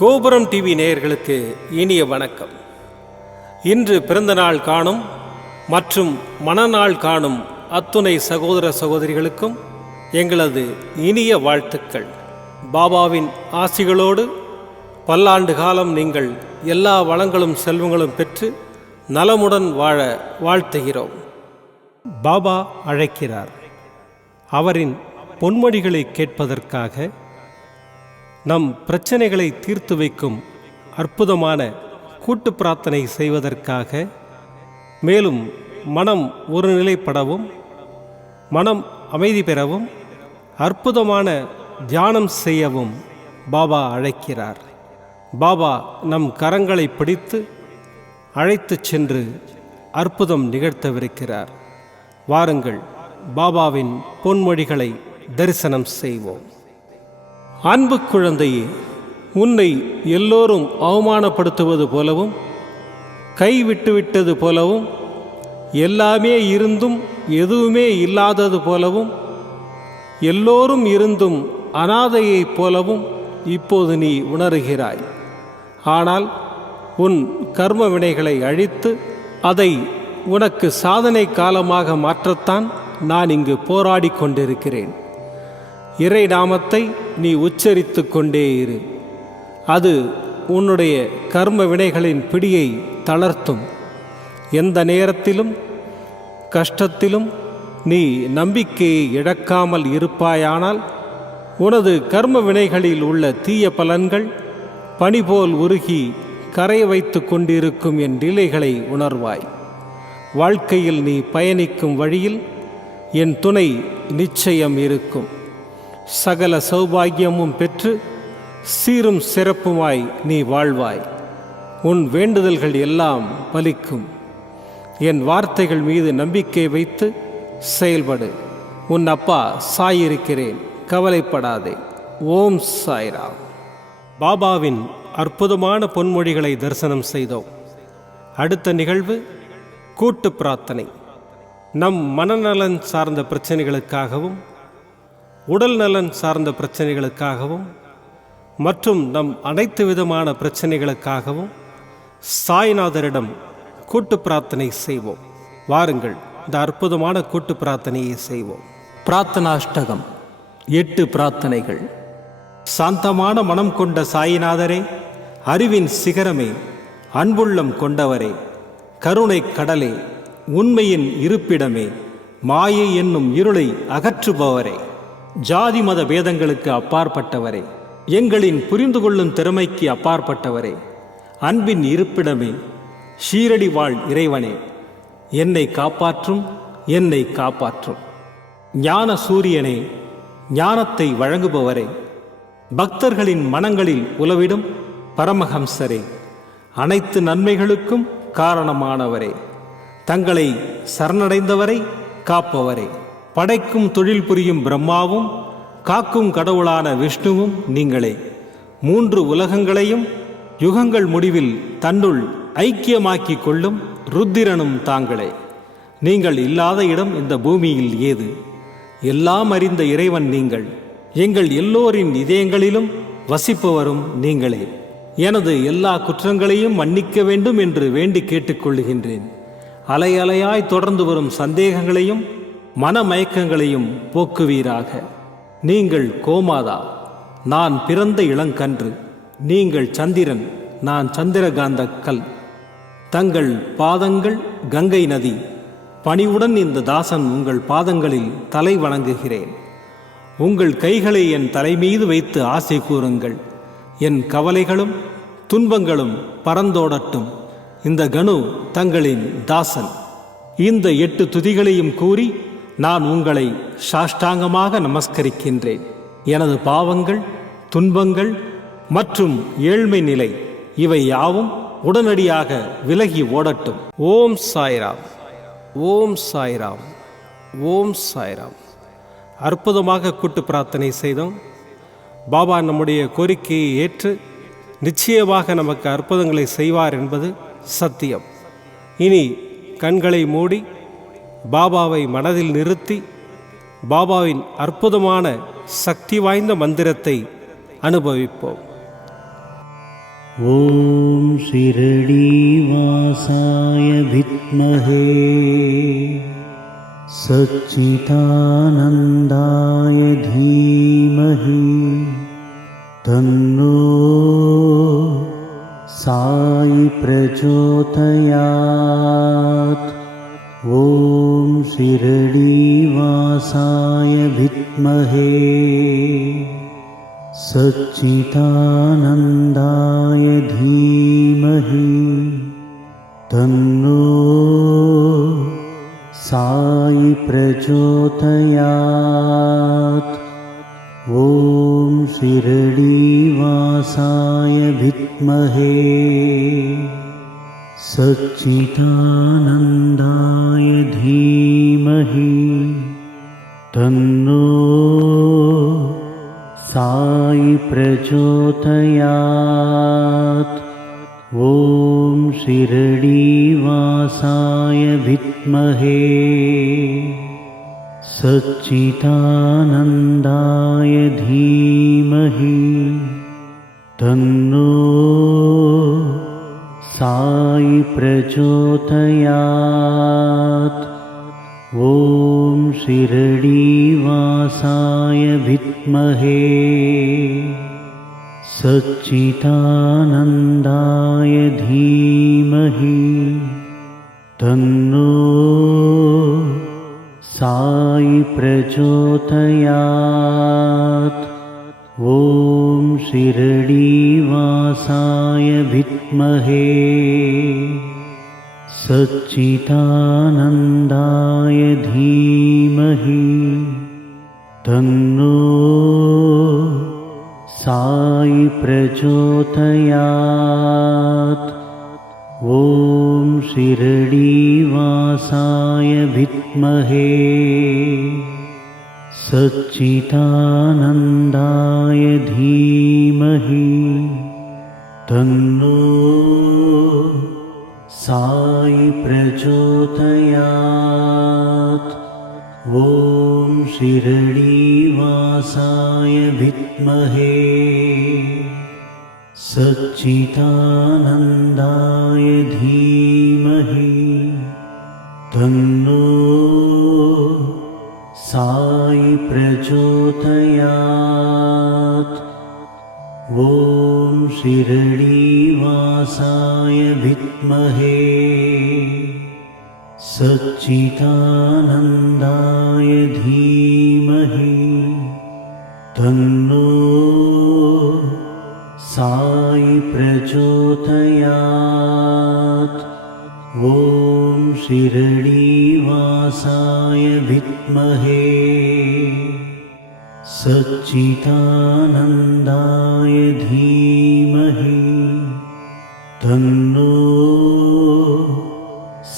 கோபுரம் டிவி நேயர்களுக்கு இனிய வணக்கம். இன்று பிறந்தநாள் காணும் மற்றும் மணநாள் காணும் அத்துணை சகோதர சகோதரிகளுக்கும் எங்களது இனிய வாழ்த்துக்கள். பாபாவின் ஆசிகளோடு பல்லாண்டு காலம் நீங்கள் எல்லா வளங்களும் செல்வங்களும் பெற்று நலமுடன் வாழ வாழ்த்துகிறோம். பாபா அழைக்கிறார். அவரின் பொன்மொழிகளை கேட்பதற்காக, நம் பிரச்சனைகளை தீர்த்து வைக்கும் அற்புதமான கூட்டு பிரார்த்தனை செய்வதற்காக, மேலும் மனம் ஒருநிலைப்படவும் மனம் அமைதி பெறவும் அற்புதமான தியானம் செய்யவும் பாபா அழைக்கிறார். பாபா நம் கரங்களை பிடித்து அழைத்து சென்று அற்புதம் நிகழ்த்தவிருக்கிறார். வாருங்கள், பாபாவின் பொன்மொழிகளை தரிசனம் செய்வோம். அன்பு குழந்தையே, உன்னை எல்லோரும் அவமானப்படுத்துவது போலவும் கைவிட்டுவிட்டது போலவும் எல்லாமே இருந்தும் எதுவுமே இல்லாதது போலவும் எல்லோரும் இருந்தும் அனாதையைப் போலவும் இப்போது நீ உணர்கிறாய். ஆனால் உன் கர்ம வினைகளை அழித்து அதை உனக்கு சாதனை காலமாக மாற்றத்தான் நான் இங்கு போராடி கொண்டிருக்கிறேன். இறை நாமத்தை நீ உச்சரித்து கொண்டே இரு. அது உன்னுடைய கர்ம வினைகளின் பிடியை தளர்த்தும். எந்த நேரத்திலும் கஷ்டத்திலும் நீ நம்பிக்கையை இழக்காமல் இருப்பாயானால் உனது கர்ம வினைகளில் உள்ள தீய பலன்கள் பனிபோல் உருகி கரை வைத்து கொண்டிருக்கும் என் நிலைகளை உணர்வாய். வாழ்க்கையில் நீ பயணிக்கும் வழியில் என் துணை நிச்சயம் இருக்கும். சகல சௌபாகியமும் பெற்று சீரும் சிறப்புமாய் நீ வாழ்வாய். உன் வேண்டுதல்கள் எல்லாம் பலிக்கும். என் வார்த்தைகள் மீது நம்பிக்கை வைத்து செயல்படு. உன் அப்பா சாயிருக்கிறேன், கவலைப்படாதே. ஓம் சாய்ராம். பாபாவின் அற்புதமான பொன்மொழிகளை தரிசனம் செய்தோம். அடுத்த நிகழ்வு கூட்டு பிரார்த்தனை. நம் மனநலன் சார்ந்த பிரச்சனைகளுக்காகவும் உடல் நலன் சார்ந்த பிரச்சனைகளுக்காகவும் மற்றும் நம் அனைத்து விதமான பிரச்சனைகளுக்காகவும் சாய்நாதரிடம் கூட்டு பிரார்த்தனை செய்வோம். வாருங்கள், இந்த அற்புதமான கூட்டு பிரார்த்தனையை செய்வோம். பிரார்த்தனாஷ்டகம். 8 பிரார்த்தனைகள். சாந்தமான மனம் கொண்ட சாயிநாதரே, அறிவின் சிகரமே, அன்புள்ளம் கொண்டவரே, கருணை கடலே, உண்மையின் இருப்பிடமே, மாயை என்னும் இருளை அகற்றுபவரே, ஜாதி மத பேதங்களுக்கு அப்பாற்பட்டவரே, எங்களின் புரிந்து கொள்ளும் திறமைக்கு அப்பாற்பட்டவரே, அன்பின் இருப்பிடமே, ஷீரடி வாழ் இறைவனே, என்னை காப்பாற்றும், என்னை காப்பாற்றும். ஞான சூரியனே, ஞானத்தை வழங்குபவரே, பக்தர்களின் மனங்களில் உலவிடும் பரமஹம்சரே, அனைத்து நன்மைகளுக்கும் காரணமானவரே, தங்களை சரணடைந்தவரை காப்பவரே, படைக்கும் தொழில் புரியும் பிரம்மாவும் காக்கும் கடவுளான விஷ்ணுவும் நீங்களே. 3 உலகங்களையும் யுகங்கள் முடிவில் தன்னுள் ஐக்கியமாக்கி கொள்ளும் ருத்திரனும் தாங்களே. நீங்கள் இல்லாத இடம் இந்த பூமியில் ஏது? எல்லாம் அறிந்த இறைவன் நீங்கள். எங்கள் எல்லோரின் இதயங்களிலும் வசிப்பவரும் நீங்களே. எனது எல்லா குற்றங்களையும் மன்னிக்க வேண்டும் என்று வேண்டி கேட்டுக்கொள்கின்றேன். அலை அலையாய் தொடர்ந்து வரும் சந்தேகங்களையும் மனமயக்கங்களையும் போக்குவீராக. நீங்கள் கோமாதா, நான் பிறந்த இளங்கன்று. நீங்கள் சந்திரன், நான் சந்திரகாந்த கல். தங்கள் பாதங்கள் கங்கை நதி. பணிவுடன் இந்த தாசன் உங்கள் பாதங்களில் தலை வணங்குகிறேன். உங்கள் கைகளை என் தலைமீது வைத்து ஆசை கூறுங்கள். என் கவலைகளும் துன்பங்களும் பறந்தோடட்டும். இந்த கணு தங்களின் தாசன். இந்த 8 துதிகளையும் கூறி நான் உங்களை சாஷ்டாங்கமாக நமஸ்கரிக்கின்றேன். எனது பாவங்கள், துன்பங்கள் மற்றும் ஏழ்மை நிலை இவை யாவும் உடனடியாக விலகி ஓடட்டும். ஓம் சாய்ராம், ஓம் சாய்ராம், ஓம் சாய்ராம். அற்புதமாக கூட்டு பிரார்த்தனை செய்தோம். பாபா நம்முடைய கோரிக்கையை ஏற்று நிச்சயமாக நமக்கு அற்புதங்களை செய்வார் என்பது சத்தியம். இனி கண்களை மூடி பாபாவை மனதில் நிறுத்தி பாபாவின் அற்புதமான சக்தி வாய்ந்த மந்திரத்தை அனுபவிப்போம். ॐ शिरडीवासाय विद्महे सच्चिदानन्दाय धीमहि तन्नो साई प्रचोदयात्। ॐ शिरडीवासाय विद्महे सच्चिदानन्दाय धीमहि तन्नो साई प्रचोदयात्। ॐ शिरडीवासाय विद्महे सच्चिदानन्दाय धीमहि तन्नो साई प्रचोदयात्। ॐ शिरडीवासाय विद्महे सच्चिदानन्दाय धीमहि तन्नो साई प्रचोदयात्। ॐ शिरडीवासाय विद्महे सच्चिदानन्दाय धीमहि तन्नो साई प्रचोदयात्। ॐ शिरडीवासाय विद्महे सच्चिदानन्दाय धीमहि तन्नो साई प्रचोदयात्। ॐ शिरडीवासाय विद्महे सच्चिदानन्दाय धीमहि तन्नो साई प्रचोदयात्। ॐ शिरडीवासाय विद्महे सच्चिदानन्दाय धीमहि तन्नो साई प्रचोदयात्। ॐ शिरडीवासाय विद्महे सच्चिदानन्दाय धीमहि तन्नो साई प्रचोदयात्। ॐ शिरडीवासाय विद्महे सच्चिदानन्दाय धीमहि तन्नो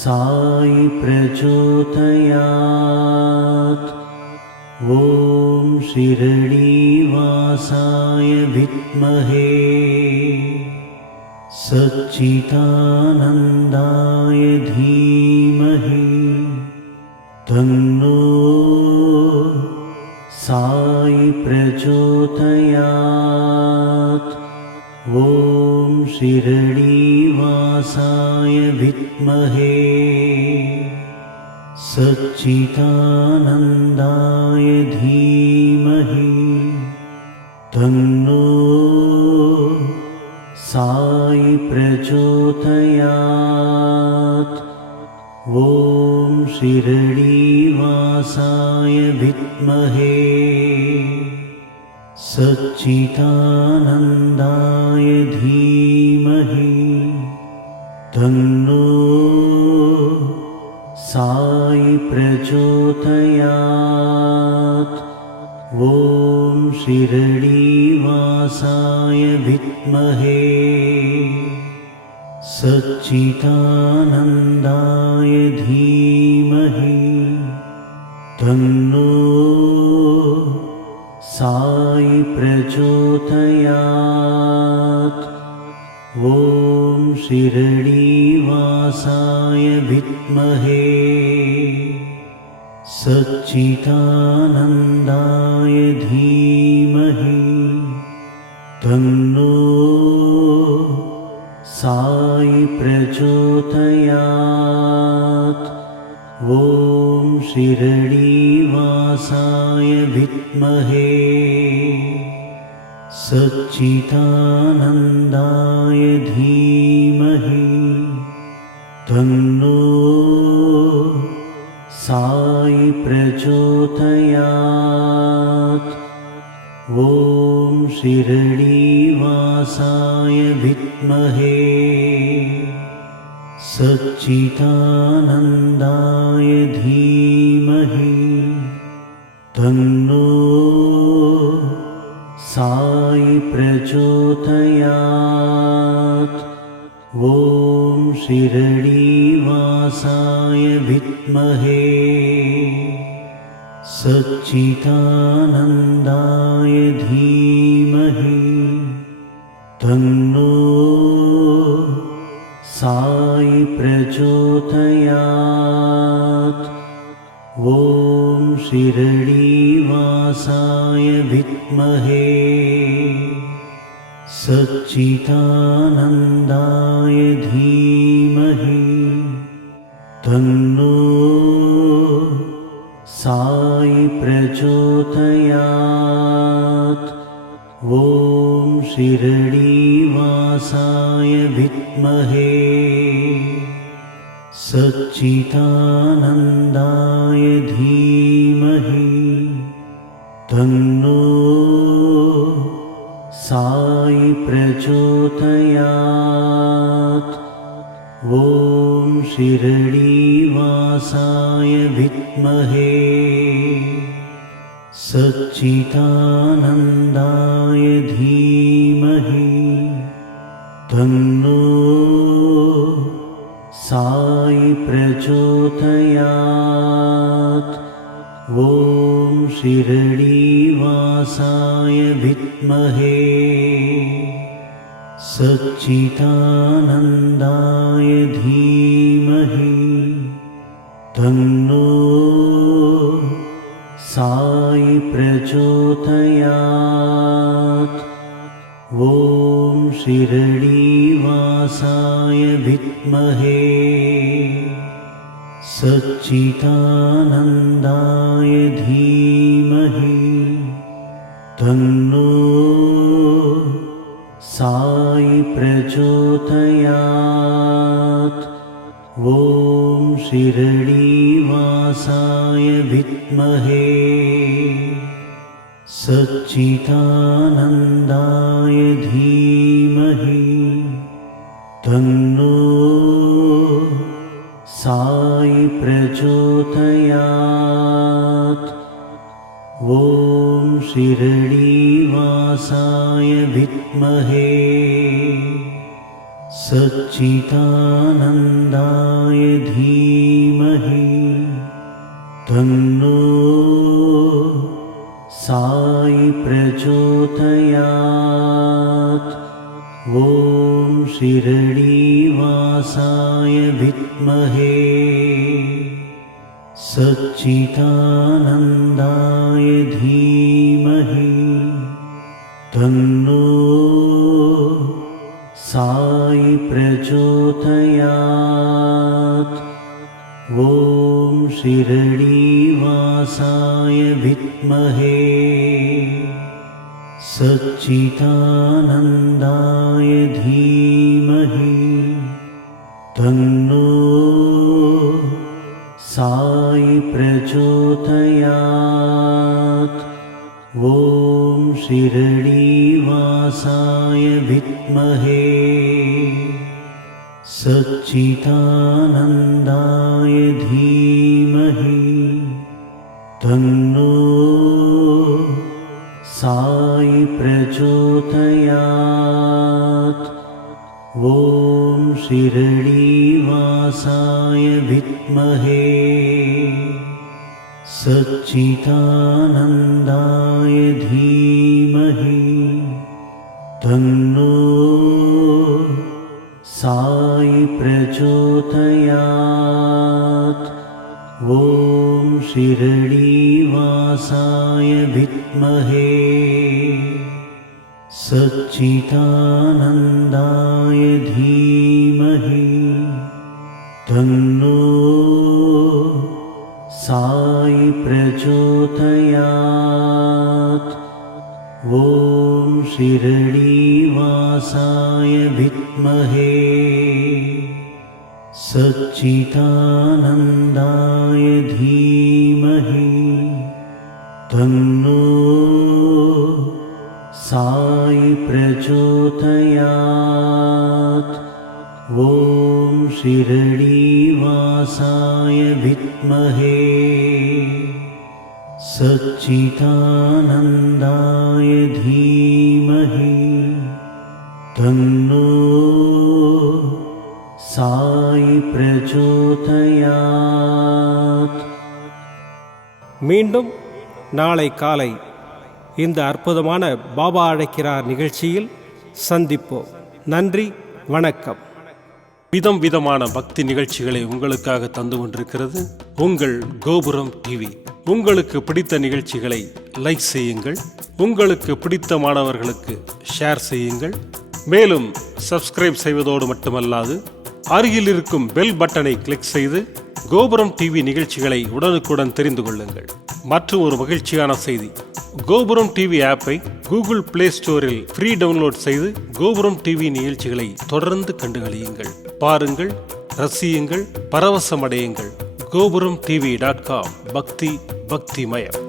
साई प्रचोदयात्। ॐ शिरडीवासाय विद्महे सच्चिदानन्दाय धीमहि तन्नो साई प्रचोदयात्। ॐ शिरडीवासाय विद्महे सच्चिदानन्दाय धीमहि तन्नो साई प्रचोदयात्। ॐ शिरडीवासाय विद्महे सच्चिदानन्दाय धीमहि तन्नो साई प्रचोदयात्। ॐ शिरडीवासाय विद्महे सच्चिदानन्दाय धीमहि तन्नो साई प्रचोदयात्। ॐ शिरडीवासाय विद्महे सच्चिदानन्दाय धीमहि तन्नो साई प्रचोदयात्। ॐ शिरडीवासाय विद्महे सच्चिदानन्दाय धीमहि तन्नो साई प्रचोदयात्। ॐ शिरडीवासाय विद्महे सच्चिदानन्दाय धीमहि तन्नो साई प्रचोदयात्। ॐ शिरडीवासाय विद्महे सच्चिदानन्दाय धीमहि तन्नो साई प्रचोदयात्। ॐ शिरडीवासाय विद्महे सच्चिदानन्दाय धीमहि तन्नो साई प्रचोदयात्। ॐ शिरडीवासाय विद्महे सच्चिदानन्दाय धीमहि तन्नो साई प्रचोदयात्। ॐ शिरडीवासाय विद्महे सच्चिदानन्दाय धीमहि तन्नो साई प्रचोदयात्। ॐ शिरडीवासाय विद्महे सच्चिदानन्दाय धीमहि तन्नो साई प्रचोदयात्। ॐ शिरडीवासाय विद्महे सच्चिदानन्दाय धीमहि तन्नो साई प्रचोदयात्। ॐ शिरडीवासाय विद्महे सच्चिदानन्दाय धीमहि तन्नो साई प्रचोदयात्। ॐ शिरडीवासाय विद्महे सच्चिदानन्दाय धीमहि तन्नो साई प्रचोदयात्। ॐ शिरडीवासाय विद्महे सच्चिदानन्दाय धीमहि तन्नो साई प्रचोदयात्। ॐ शिरडीवासाय विद्महे सच्चिदानन्दाय धीमहि तन्नो साई प्रचोदयात्। ॐ शिरडीवासाय विद्महे सच्चिदानन्दाय धीमहि तन्नो साई प्रचोदयात्। ॐ शिरडीवासाय विद्महे सच्चिदानन्दाय धीमहि तन्नो साई प्रचोदयात्। ॐ शिरडीवासाय विद्महे सच्चिदानन्दाय धीमहि तन्नो साई प्रचोदयात्। ॐ शिरडीवासाय विद्महे सच्चिदानन्दाय धीमहि तन्नो साई प्रचोदयात्। ॐ शिरडीवासाय विद्महे सच्चिदानन्दाय धीमहि तन्नो साई प्रचोदयात्। மீண்டும் நாளை காலை இந்த அற்புதமான பாபா அழைக்கிறார் நிகழ்ச்சியில் சந்திப்போம். நன்றி, வணக்கம். விதம் விதமான பக்தி நிகழ்ச்சிகளை உங்களுக்காக தந்து கொண்டிருக்கிறது உங்கள் கோபுரம் டிவி. உங்களுக்கு பிடித்த நிகழ்ச்சிகளை லைக் செய்யுங்கள், உங்களுக்கு பிடித்த மாணவர்களுக்கு ஷேர் செய்யுங்கள். மேலும் சப்ஸ்கிரைப் செய்வதோடு மட்டுமல்லாது அருகில் இருக்கும் பெல் பட்டனை கிளிக் செய்து கோபுரம் டிவி நிகழ்ச்சிகளை உடனுக்குடன் தெரிந்து கொள்ளுங்கள். மற்றும் ஒரு மகிழ்ச்சியான செய்தி, கோபுரம் டிவி ஆப்பை கூகுள் பிளே ஸ்டோரில் ஃப்ரீ டவுன்லோட் செய்து கோபுரம் டிவி நிகழ்ச்சிகளை தொடர்ந்து கண்டுகளியுங்கள், பாருங்கள், ரசியுங்கள், பரவசமடையுங்கள். gopuramtv.com பக்தி பக்திமயம்.